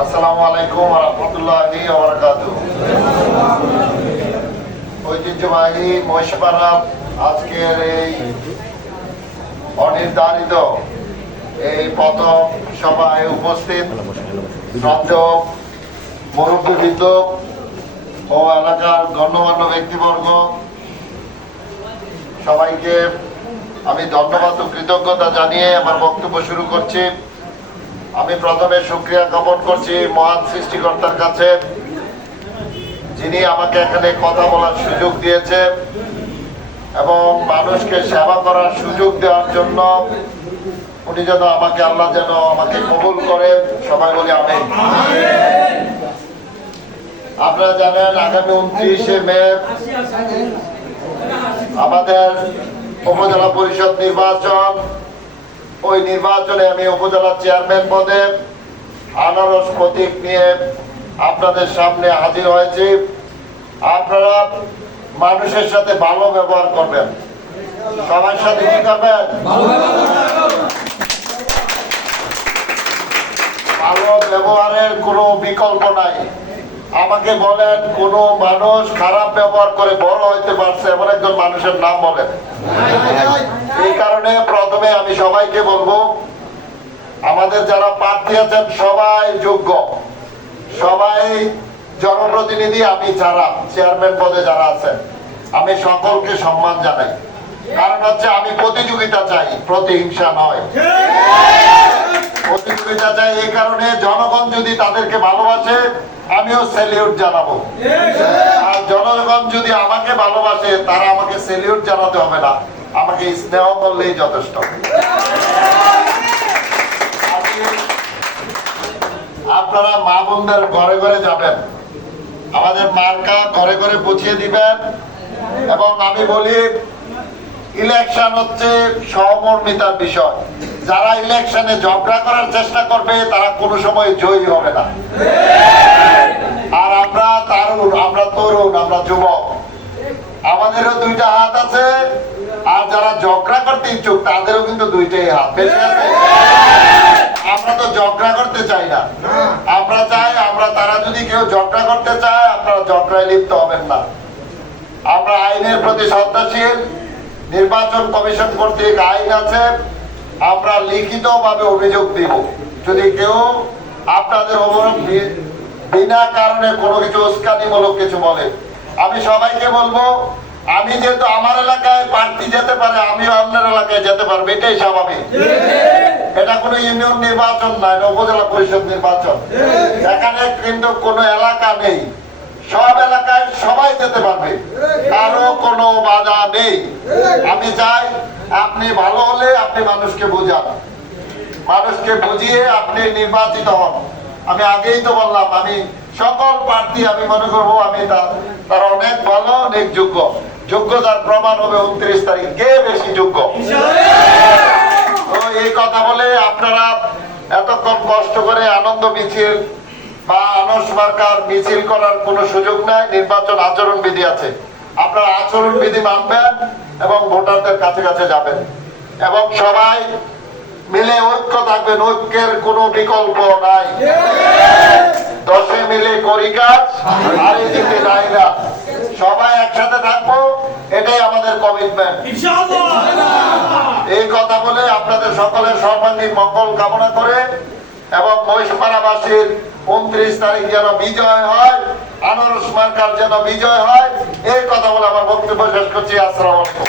আসসালামু আলাইকুম রহমতুল্লাহি ঐতিহ্যবাহী মহিষপাড়া আজকের এই অনির্ধারিত এই সভায় উপস্থিত মুরব্বীবৃন্দ ও এলাকার গণ্যমান্য ব্যক্তিবর্গ। সবাইকে আমি ধন্যবাদ ও কৃতজ্ঞতা জানিয়ে আমার বক্তব্য শুরু করছি। আমি প্রথমে সুক্রিয়া জ্ঞাপন করছি মহান সৃষ্টিকর্তার কাছে, যিনি আমাকে এখানে কথা বলার সুযোগ দিয়েছে এবং মানুষকে সেবা করার সুযোগ দেওয়ার জন্য উনি যেন আমাকে, আল্লাহ যেন আমাকে কবুল করে। সবাই বলি আমি আপনারা জানেন, আগামী উনত্রিশে মে আমাদের উপজেলা পরিষদ নির্বাচন। ওই নির্বাচনে আমি উপজেলা চেয়ারম্যান পদে আনারস প্রতীক নিয়ে আপনাদের সামনে হাজির হয়েছি। আপনারা মানুষের সাথে ভালো ব্যবহার করবেন। সবার সাথে কি করবেন? ভালো ব্যবহারের কোনো বিকল্প নাই। আমাকে বলেন, কোন মানুষ খারাপ ব্যবহার করে বড় হইতে পারছে, এমন একজন মানুষের নাম বলেন। এই কারণে প্রথমে আমি সবাইকে বলব, আমাদের যারা প্রার্থী আছেন, সবাই যোগ্য। সবাই জনপ্রতিনিধি, আমি যারা চেয়ারম্যান পদে যারা আছেন, আমি সকলকে সম্মান জানাই। কারণ হচ্ছে আমি প্রতিযোগিতা চাই, প্রতিহিংসা নয়। জনগণ যদি তাদেরকে ভালোবাসে, আমিও সেলিউট জানাব। আর জনগণ যদি আমাকে ভালোবাসে, তারা আমাকে সেলিউট জানাতে হবে না। আমাকে স্নেহ করলেই যথেষ্ট। আপনারা মা বোনদের ঘরে ঘরে যাবেন। আমাদের মার্কা ঘরে ঘরে বুঝিয়ে দিবেন। এবং আমি বলি ইলেকশন হচ্ছে সহমর্মিতার বিষয়। যারা ইলেকশনে ঝগড়া করার চেষ্টা করবে, তারা কোনো সময় জয়ী হবে না। আর আমরা তারুণ, আমরা তরুণ, আমরা যুবক। আমাদেরও দুইটা হাত আছে, আর যারা ঝগড়া করতে ইচ্ছুক, তাদেরও কিন্তু দুইটাই হাত। বেশি আছে? আমরা তো ঝগড়া করতে চাই না। আমরা চাই, আমরা, তারা যদি কেউ ঝগড়া করতে চায়, আপনারা ঝগড়ায় লিপ্ত হবেন না। আমরা আইনের প্রতি শ্রদ্ধাশীল, নির্বাচন কমিশন কর্তৃক আইন আছে আমরা লিখিত ভাবে অভিযোগ দিব। যদি কেউ আপনাদের বিনা কারণে কোনো কিছু উস্কানিমূলক কিছু বলে, আমি সবাইকে বলব, আমি যেহেতু আমার এলাকায় প্রার্থী যেতে পারে আমি অন্যের এলাকায় যেতে পারব, এটাই স্বাভাবিক। এটা কোনো ইউনিয়ন নির্বাচন নয় উপজেলা পরিষদ নির্বাচন। এখানে কিন্তু কোনো এলাকা নেই। সব এলাকায় সবাই যেতে পারবে। কারও কোনো বাধা নেই। আমি চাই আপনি ভালো হলে আপনি মানুষকে বোঝান। মানুষকে বুঝিয়ে আপনি নির্বাচিত হন। আমি আগেই তো বললাম, আমি সকল প্রার্থী আমি মনে করব আমি তার- অনেক ভালো, অনেক যোগ্য। যোগ্যতার প্রমাণ হবে উনত্রিশ তারিখ। কে বেশি যোগ্য? তো এই কথা বলে আপনারা এতক্ষণ কষ্ট করে আনন্দ মিছিল বা আনস মার্কার মিছিল করার কোনো সুযোগ নাই, নির্বাচন আচরণ বিধি আছে। আপনারা আচরণ বিধি মানবেন এবং ভোটারদের কাছে কাছে যাবেন। এবং সবাই মিলে ঐক্য থাকবেন, ঐক্যের কোনো বিকল্প নাই। দশে মিলে করি কাজ, আর এই দিকে নাই না। সবাই একসাথে থাকব, এটাই আমাদের কমিটমেন্ট এই কথা বলে আপনাদের সকলের সর্বাঙ্গীন মঙ্গল কামনা করে এবং মহিষপাড়াবাসীর উনত্রিশ তারিখ যেন বিজয় হয় আনারস মার্কার যেন বিজয় হয় এই কথা বলে আমার বক্তব্য শেষ করছি আসসালাম আলাইকুম।